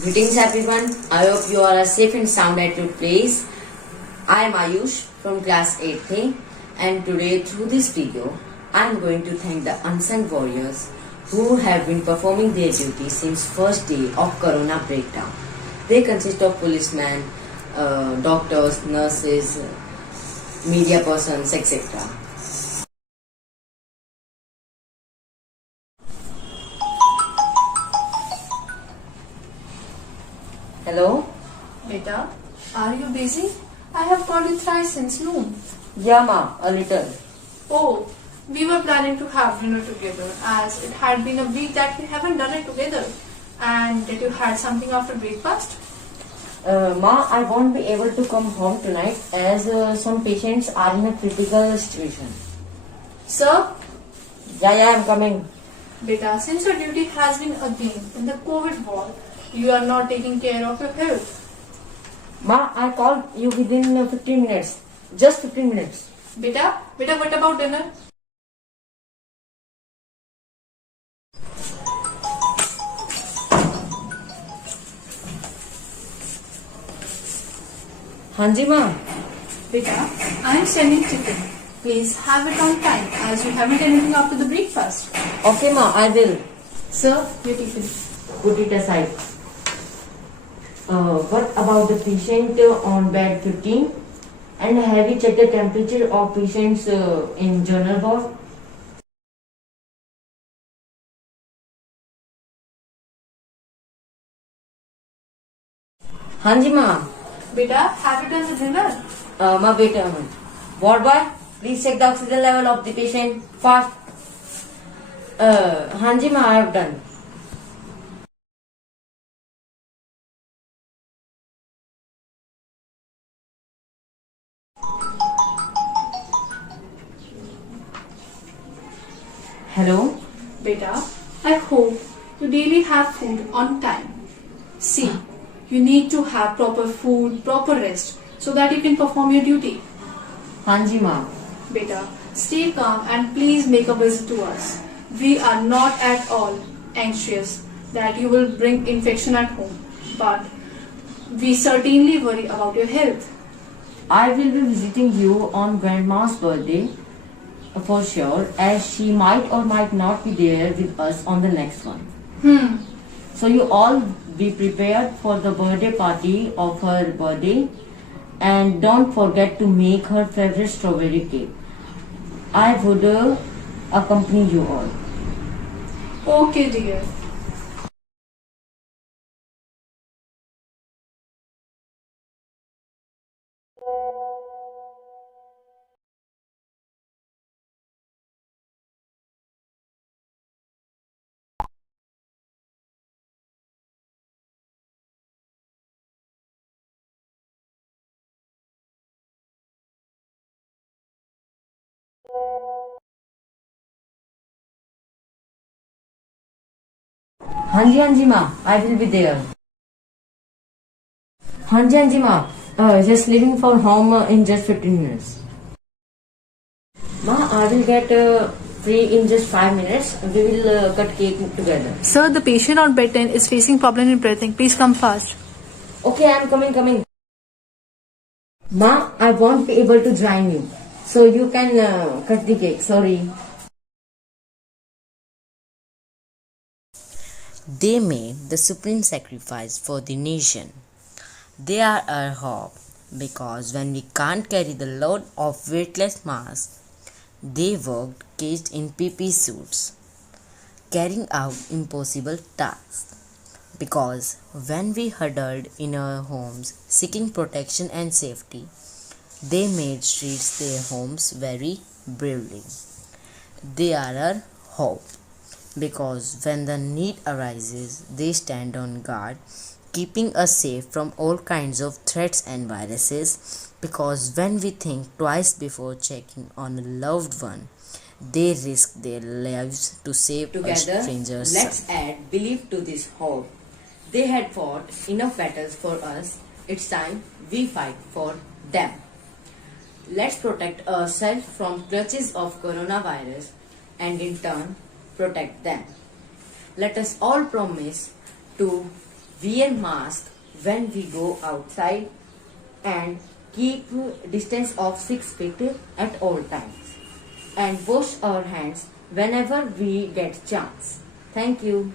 Greetings everyone. I hope you all are safe and sound at your place. I am Ayush from class 8th and today through this video I am going to thank the unsung warriors who have been performing their duty since first day of Corona breakdown. They consist of policemen, doctors, nurses, media persons, etc. Hello? Beta, are you busy? I have called you thrice since noon. Yeah, ma, a little. Oh, we were planning to have dinner together as it had been a week that we haven't done it together. And did you had something after breakfast? Ma, I won't be able to come home tonight as some patients are in a critical situation. Sir, Yeah, I'm coming. Beta, since your duty has been again in the COVID ward, you are not taking care of your health. Ma, I called you within 15 minutes. Just 15 minutes. Beta, what about dinner? Hanji, ma. Beta, I am sending chicken. Please have it on time as you haven't anything after the breakfast. Okay, ma, I will. Sir, your tiffin. Put it aside. What about the patient on bed 15? And have you checked the temperature of patients in general ward? Hanji, ma. Beta, have you done the dinner? Ma, wait a minute. Ward boy, please check the oxygen level of the patient fast. Hanji, ma, I have done. Hello? Beta, I hope you daily have food on time. See, you need to have proper food, proper rest, so that you can perform your duty. Hanji, ma. Beta, stay calm and please make a visit to us. We are not at all anxious that you will bring infection at home, but we certainly worry about your health. I will be visiting you on Grandma's birthday for sure, as she might or might not be there with us on the next one. So you all be prepared for the birthday party of her birthday and don't forget to make her favorite strawberry cake. I would accompany you all. Okay, dear. Hanji ma, I will be there. Hanji ma, just leaving for home in just 15 minutes. Ma, I will get free in just 5 minutes. We will cut cake together. Sir, the patient on bed 10 is facing problem in breathing. Please come fast. Okay, I am coming. Ma, I won't be able to join you. So you can cut the cake. Sorry. They made the supreme sacrifice for the nation. They are our hope because when we can't carry the load of weightless masks, they worked caged in PP suits, carrying out impossible tasks. Because when we huddled in our homes seeking protection and safety, they made streets their homes very bravely. They are our hope because when the need arises, they stand on guard, keeping us safe from all kinds of threats and viruses. Because when we think twice before checking on a loved one, they risk their lives to save a Together, stranger's let's son. add belief to this hope. They had fought enough battles for us. It's time we fight for them. Let's protect ourselves from clutches of coronavirus and in turn protect them. Let us all promise to wear mask when we go outside, and keep distance of 6 feet at all times, and wash our hands whenever we get chance. Thank you.